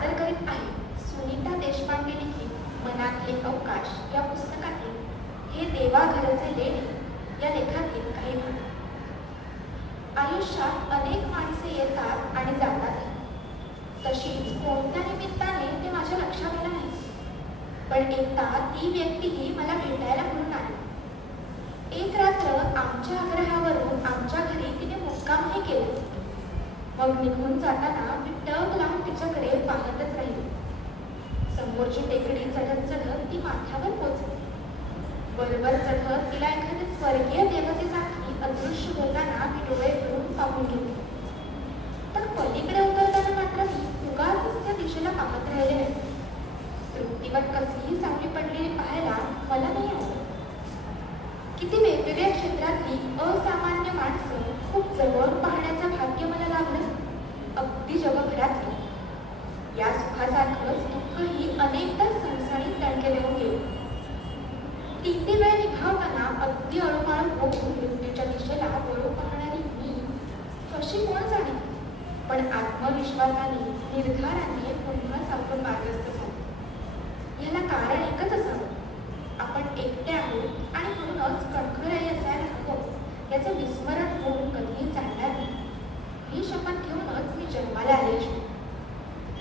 सादर करीत आहे सुनीता देशपांडे लिखित मनातले अवकाश या पुस्तकातील हे देवा घरचे लेणे या लेखातील काही भाग. आयुष्यात अनेक माणसे येतात आणि जातात. तशीच कोणत्या निमित्ताने ते माझ्या लक्षात आलं नाही, पण एकदा ती व्यक्तीही मला भेटायला म्हणून आली. एक रात्र आमच्या आग्रहावरून आमच्या घरी तिने मुक्कामही केला. मग निघून जाताना मी टक लावून तिच्याकडे पाहतच राहिले. समोरची टेकडी चढत चढत ती माथ्यावर पोचली. बरोबर चढत तिला एखाद्या स्वर्गीय देवतेसाठी अदृश्य होताना मी डोळे फिरून पाहून घेतले. तर पलीकडे उतरताना मात्र मी उगाच त्या दिशेला पाहत राहिले नाही. तृप्तीवर कसलीही सावली पडलेली पाहायला मला नाही आवडत. किती वेगवेगळ्या क्षेत्रातली असामान्य माणसं खूप जवळून पाहण्याचं भाग्य मला लाभलं. अगदी जगभरातली. या सुखासारखंच दुःखही अनेकदा सणसणीत तणके देऊन गेले. किती वेळ निभावताना अगदी अळूमाळू होऊन मृत्यूच्या दिशेला वळू पाहणारी मी कशी कोण जाणे, पण आत्मविश्वासाने निर्धाराने पुन्हा सावरून मार्गस्थ झाले. ह्याला कारण एकच असावं, आपण एकटे आहोत आणि म्हणूनच कणखराई असायला हवं याचं विस्मरण होऊन कधीही चालणार नाही. ही शपथ घेऊनच मी जन्माला आले.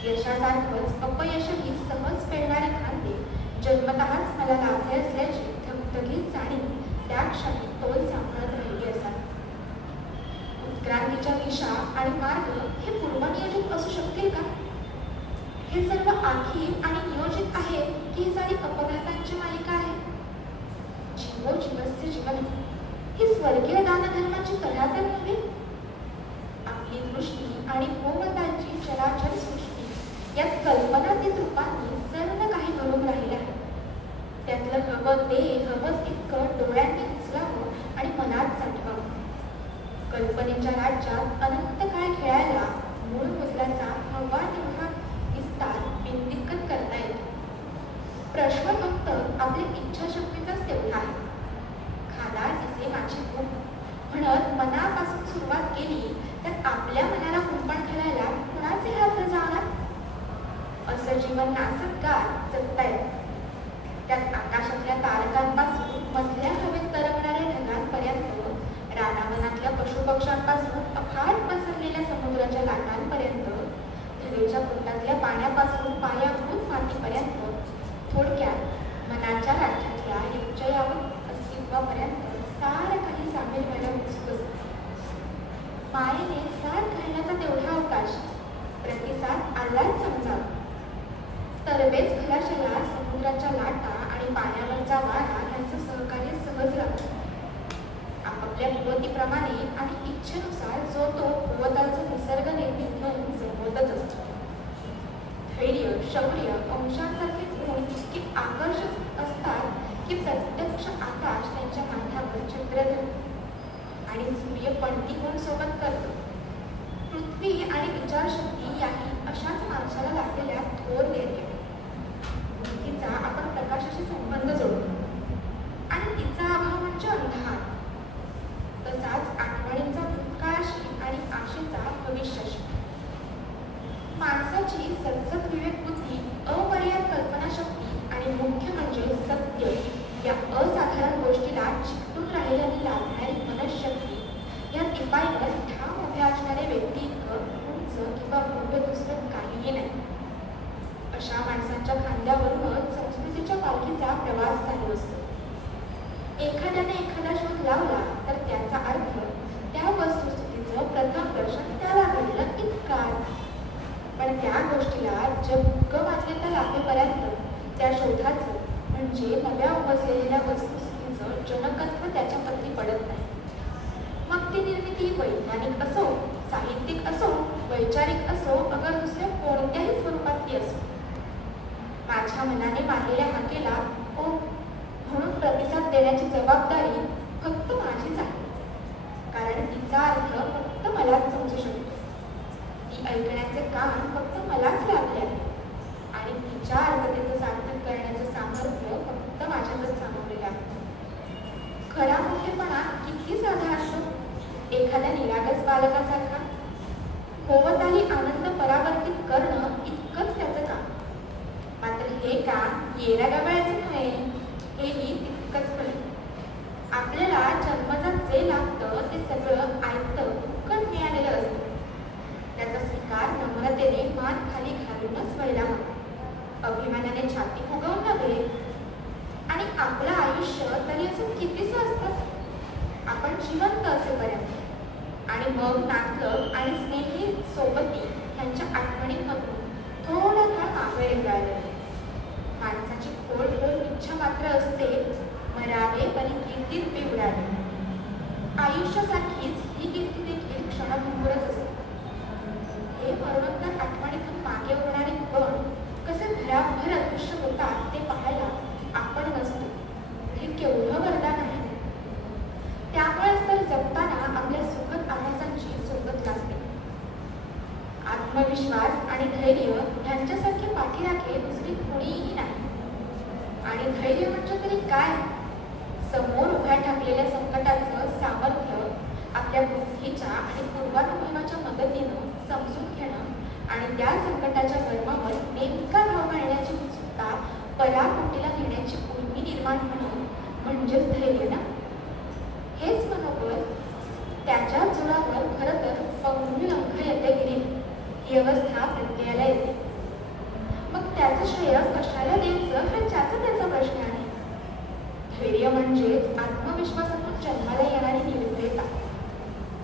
यशासारखंच अपयशही सहज पेलणारे खांदे जन्मतःच मला लाभले असल्याची धगधगीत जाणीव त्या क्षणी तोल सांभाळत राहिली असावी. उत्क्रांतीच्या दिशा आणि मार्ग हे पूर्वनियोजित असू शकतील का? हे सर्व आखीव आणि नियोजित आहे की ही सारी अपघातांची मालिका आहे? जीवोजीवस्य जीवन ही स्वर्गीय दानधर्माची कला तर नव्हे. आपली दृष्टी आणि भोवतालची चराचर सृष्टी यात कल्पनातीत रूपांनी सर्व काही भरून राहिलं आहे. त्यातलं हवं ते हवं तितकं डोळ्यांनी उचलावं आणि मनात साठवावं. कल्पनेच्या राज्यात अनंत काळ खेळायला मूळ मुद्राचा हवा तेवढा विस्तार बिनदिक्कत करता येतो. प्रश्न फक्त आपल्या इच्छाशक्तीचाच तेवढा आहे. खादार दिसे माझी भूक म्हणत मनापासून सुरुवात केली तर आपल्या मनाला कुंपण घालायला कुणाचे हात जाणार? असं जीवन नाचतगार जगता येतं. त्यात आकाशातल्या तारकांपासून मधल्या हवेत तरंगणाऱ्या ढगांपर्यंत, रानावनातल्या पशुपक्ष्यांपासून अफाट पसरलेल्या समुद्राच्या लाटांपर्यंत, हवेच्या पोटातल्या पाण्यापासून पायाभूत मातीपर्यंत, थोडक्यात मनाच्या राज्यातल्या निश्चयावत अस्तित्वापर्यंत सारं काही सामील व्हायला उत्सुक असतं. मायेने साथ घालण्याचा तेवढा अवकाश प्रतिसाद आलाच समजावा. तरबेज खलाशाला समुद्राच्या लाटा आणि पाण्यावरचा वारा यांचं सहकार्य सहज लागतं. आपापल्या भूवतीप्रमाणे आणि इच्छेनुसार जो तो भूवताचं निसर्ग निर्मित जमवतच असतो. धैर्य, शौर्य, अंशांसारखे गुण इतके आकर्षक असतात की प्रत्यक्ष आकाश त्यांच्या माथ्यावर छत्र धरतो आणि सूर्य पणती होऊन सोबत करतो. पृथ्वी आणि विचारशक्ती याही अशाच माणसाला लागलेल्या थोर देणग्या. तिचा आपण प्रकाशाशी संबंध जोडतो आणि तिचा अभाव म्हणजे अंधार. तसाच आठवणींचा भूतकाळाशी आणि आशेचा भविष्याशी. माणसाची सतत विवेक बुद्धी, अमर्याद कल्पनाशक्ती आणि मुख्य म्हणजे सत्य या असाधारण गोष्टीला चिकटून राहिल्याने लाभणारी मनशक्ती या टिपाईवर ठाम उभ्या असणारे व्यक्ती उंच किंवा भव्य दुसरं काहीही नाही. अशा माणसांच्या खांद्यावरूनच संस्कृतीच्या पालखीचा प्रवास चालू असतो. एखाद्याने एखादा शोध लावला तर त्याचा अर्थ त्या वस्तुस्थितीचं प्रथम दर्शन त्याला घडलं इतकाच. पण त्या गोष्टीला जग मान्यता लाभेपर्यंत त्या शोधाचं म्हणजे नव्या उपसलेल्या वस्तुस्थितीचं जनकत्व त्याच्या पत्नी पडत नाही. मग ती निर्मिती वैज्ञानिक असो, साहित्यिक असो, वैचारिक असो, अगर दुसऱ्या कोणत्याही स्वरूपातली असो. माझ्या मनाने मारलेल्या हाकेला ओ म्हणून प्रतिसाद देण्याची जबाबदारी फक्त माझीच आहे. कारण तिचा अर्थ फक्त मलाच समजू शकतो. ती ऐकण्याचे कान फक्त मलाच लाभले आहे आणि तिच्या अर्थतेचं सार्थक करण्याचं सामर्थ्य फक्त माझ्यातच सामावलेलं आहे. खरा मोठेपणा किती साधा असतो. एखाद्या निरागस बालकासारखा होवताही आनंद परावर्तित करणं इतकंच त्याचं येऱ्यागबाळ्याचं नव्हे, हेही तितकंच खरं. आपल्याला जन्मजात जे लागतं ते सगळं आयतं फुकट मिळालेलं असतं. त्याचा स्वीकार नम्रतेने मान खाली घालूनच व्हायला हवा. अभिमानाने छाती फुगवून नव्हे. आणि आपलं आयुष्य तरी असं कितीच असतं आपण जिवंत असेपर्यंत. आणि मग नातलग आणि स्नेही सोबती ह्यांच्या आठवणींमधून थोडा काळ मागे रेंगाळले. माणसाची खोल खोल इच्छा मात्र असते मरावे पण कीर्ती रूपी उडावे. आयुष्यासारखीच ही कीर्ती देखील क्षणभंगुरच असते. हे मरणोत्तर आठवणीतून मागे उडणारे कण कसे भराभर अदृश्य होतात ते पाहायला आपण नसतो. हे केवढं वरदान आहे. त्यामुळेच तर जगताना आपल्या सुखद आभासांची सोबत लागते. आत्मविश्वास आणि धैर्य ह्यांच्यासारखे पाठीराखे दुसरी कोणीही नाही. आणि धैर्य म्हणजे तरी काय? समोर उभ्या ठाकलेल्या संकटाचं सामर्थ्य आपल्या बुद्धीच्या आणि पूर्वानुभवाच्या मदतीनं समजून घेणं आणि त्या संकटाच्या मर्मावर नेमका भाव घालण्याची उत्सुकता पराकोटीला नेण्याची उर्मी निर्माण होणं म्हणजेच धैर्य ना. हेच मनोबल त्याच्या जोरावर खरं तर पंगुलंघ येते गिरी ही अवस्था प्रत्ययाला येते. मग त्याचं श्रेय कशाला द्यायचं हा ज्याचा त्याचा प्रश्न आहे. धैर्य म्हणजेच आत्मविश्वासातून जन्माला येणारी निर्भयता,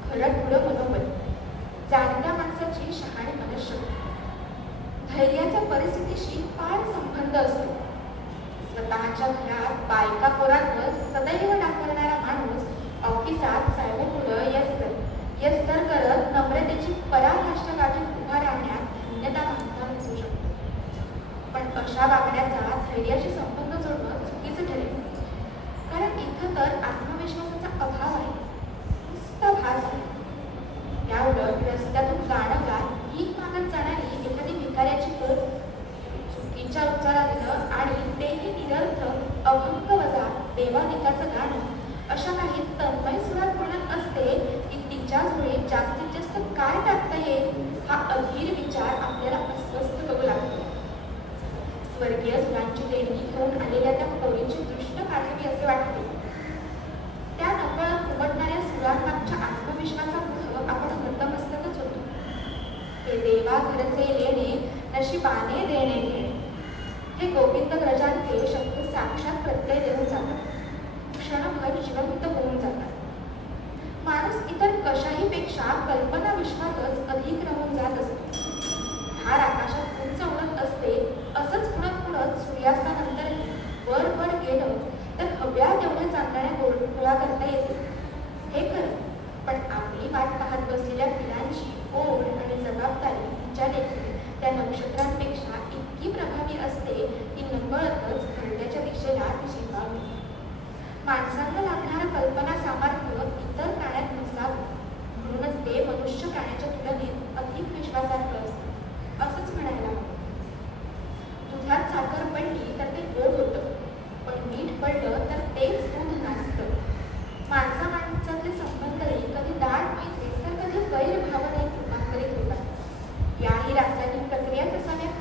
खरं मनोबल, जाणत्या माणसाची शहाणी मनःशक्ती. धैर्याचा परिस्थितीशी फार संबंध असतो. स्वतःच्या घरात बायका पोरांवर सदैव डाकरणारा माणूस ऑफिसात साहेबापुढं यस सर करत नम्रतेची पराकाष्ठा गाठीत उभा राहण्यात धन्यता मानता नसू शकतो. पण अशा वागण्याचा धैर्याशी संबंध जोडणं चुकीचं ठरेल. कारण इथं तर आत्मविश्वासाचा अभाव आहे, नुसता भास आहे. याउलट रस्त्यातून गाणंगा भीक मागत जाणारी एखादी भिकाऱ्याची पोर चुकीच्या उच्चारातलं आणि तेही निरर्थक अभंग वजा देवादिकाचं गाणं अशा काही तन्मय सुरात बोलत असते की तिच्या झोळीत जास्तीत जास्त काय टाकता येईल हा अधीर विचार आपल्याला अस्वस्थ करू लागतो. स्वर्गीय सुरांची देणगी घेऊन आलेल्या त्या पोरीची दृष्ट काढावी असे वाटते. त्या नकळत उमटणाऱ्या सुरांमागच्या आत्मविश्वासामुळे आपण नतमस्तकच होतो. हे देवा घरचे लेणे नशिबाने देणे घेणे हे गोविंदग्रजांचे शब्द साक्षात प्रत्यय देऊन जातात. क्षणभर जिवंत होऊन जातात. माणूस इतर कशाही पेक्षा कल्पना विश्वातच अधिक रमून जात असतो. धार आकाशात उंच उडत असते. असंच पुढत सूर्यास्तानंतरही वर वर गेलं तर हव्या तेवढ्या चांदण्या गोळा करता येते. हे खरं, पण आपली वाट पाहत बसलेल्या पिलांची ओढ आणि जबाबदारी तिच्या देखील त्या नक्षत्रांपेक्षा इतकी प्रभावी असते की नकळतच घरट्याच्या दिशेला ती झेपावते. माणसांना लागणारं कल्पना सामर्थ्य इतर प्राण्यात नसावं म्हणूनच ते मनुष्य प्राण्याच्या तुलनेत अधिक विश्वासार्ह असतं असंच म्हणायला हवं. दुधात साखर पडली तर ते गोड होतं, पण मीठ पडलं तर तेच दूध नासतं. माणसा माणसातले संबंधही कधी दाट मिळते तर कधी गैरभावनेत रूपांतरित होतात. याही रासायनिक प्रक्रियाच असाव्या.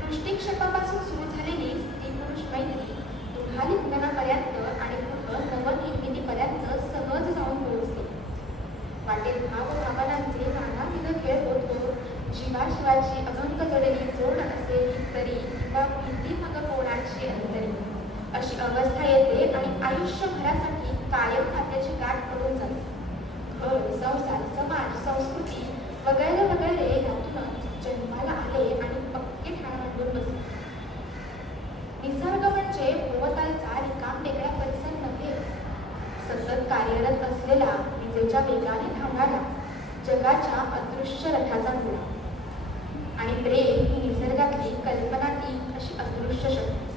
दृष्टिक्षेपापासून सुरू झालेली स्त्री पुरुष मैत्री पुन्हा आणि पुढं नवनिर्मितीपर्यंत सहज जाऊन पोहोचते. वाटेत भावभावनांचे नानाविध खेळ होतो. जीवाशिवाची अभंग जडली जोड असेल तरी किंवा भीती मग कोणाची अंतरी अशी अवस्था येते आणि आयुष्यभरासाठी कायम खात्याची गाठ पडून जाते. घर, संसार, समाज, संस्कृती वगैरे वगैरे यातूनच जन्माला आले आणि पक्के ठाण मांडून बसले. निसर्ग म्हणजे भोवतालचा रिकाम टेकड्या परिसर नव्हे, सतत कार्यरत असलेला विजेच्या वेगाने धावणारा जगाच्या अदृश्य रथाचा घोडा. आणि प्रेम ही निसर्गातली कल्पनातीत अशी अदृश्य शक्ती.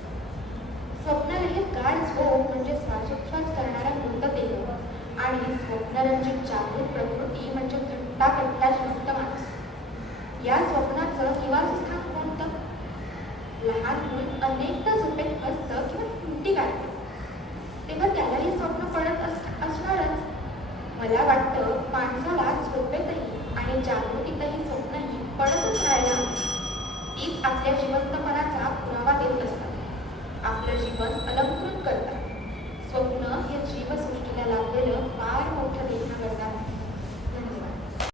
स्वप्नरहित गाढ झोप म्हणजे श्वासोच्छ्वास करणारा मृतदेह आणि स्वप्नरंजित जागृत प्रकृती म्हणजे थट्टा जिवंत माणूस. या स्वप्नाचं निवास स्थान कोणतं? लहान मूल अनेकदा झोपेत बसतं किंवा तुमटी काढतं तेव्हा त्यालाही स्वप्न पडत असणारच. मला वाटतं माणसाला झोपेतही आणि जागृतीतही स्वप्नही पडतच राहायला तीच आपल्या जिवंतपणाचा पुरावा देत असतात. आपलं जीवन